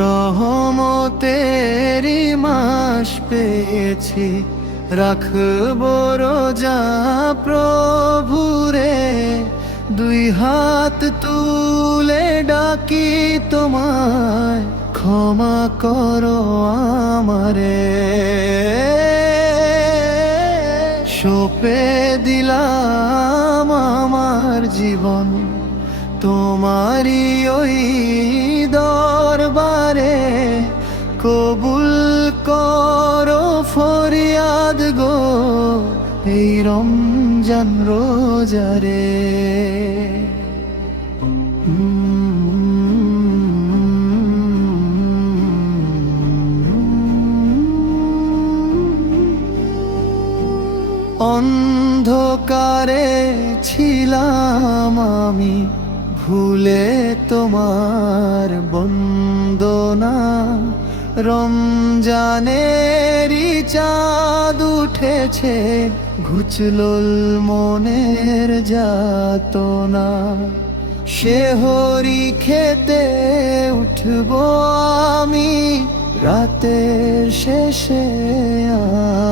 রহমতেরি মাস পেয়েছি, রাখবো রোজা প্রভুরে। দুই হাত তুলে ডাকি তোমায়, ক্ষমা করো আমারে। সঁপে দিলাম আমার জীবন তোমারি ওই দরবারে। কবুল করো ফরিয়াদ গো এই রমজান রোজারে। অন্ধকারে ছিলাম আমি, ভুলে তোমার বন্দনা। রমজানেরই চাঁদ উঠেছে, ঘুচলোল মনের যাতনা। সেহরি খেতে উঠবো আমি, রাতের শেষে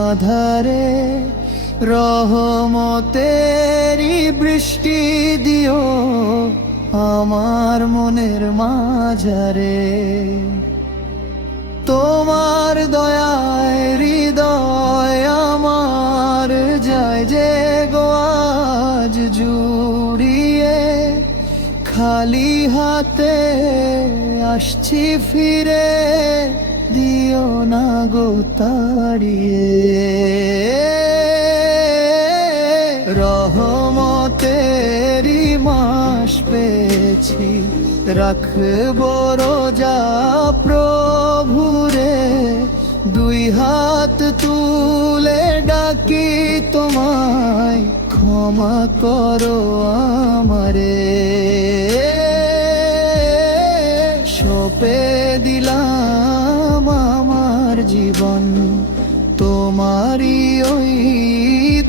আধারে। রহমতেরি বৃষ্টি দিও আমার মনের মাঝারে। তোমার দয়ায় হৃদয় আমার যায় যে গো আজ জুড়িয়ে। খালি হাতে আসছি ফিরে, দিও না গো তাড়িয়ে। রহমতেরি মাস পেয়েছি, রাখবো রোজা প্রভুরে। দুই হাত তুলে ডাকি তোমায়, ক্ষমা করো আমারে। সঁপে দিলাম আমার জীবন তোমারি ওই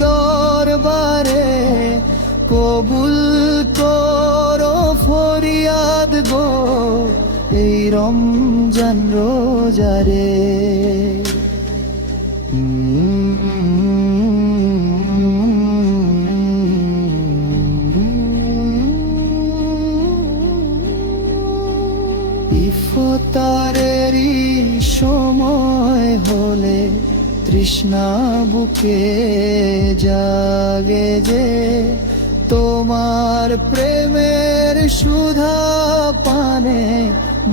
দরবারে। কবুল করো ফরিয়াদ গো এই রমজান রোজারে। ইফতারেরই সময় হলে তৃষ্ণা বুকে জাগে যে। তোমার প্রেমের সুধা পানে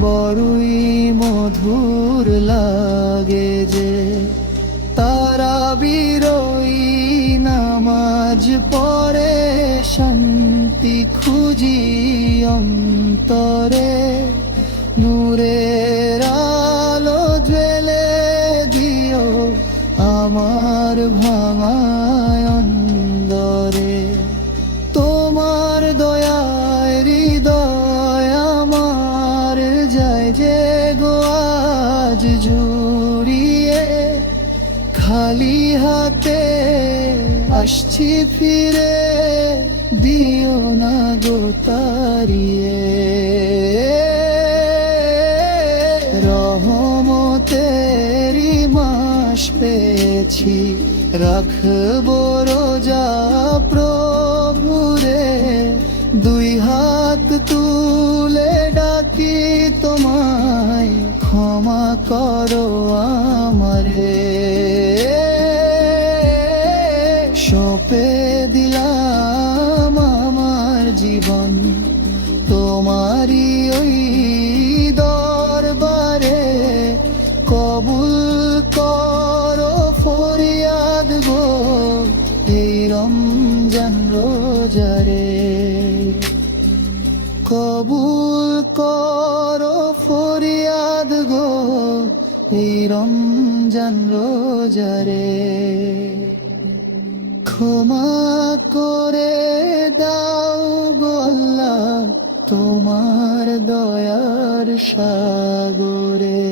বড়ই মধুর লাগে যে। তারাবিরই নামাজ পড়ে শান্তি খুঁজি অন্তরে। নূরের আলো জ্বেলে দিও আমার ভাঙা অন্তরে। তোমার দয়ায় হৃদয় আমার যায় যে গো আজ জুড়িয়ে। খালি হাতে আসছি ফিরে, দিও না গো তাড়িয়ে। রহমতেরি মাস পেয়েছি, রাখবো রোজা প্রভুরে। দুই হাত তুলে ডাকি তোমায়, ক্ষমা করো আমারে। সঁপে দিলাম আমার জীবন তোমারি ওই দরবারে। কবুল করো ফরিয়াদ গো এই রমজান রোজারে। কবুল করো ফরিয়াদ গো এই রমজান রোজারে। ক্ষমা করে দাও গো আল্লাহ তোমার দয়ার সাগরে।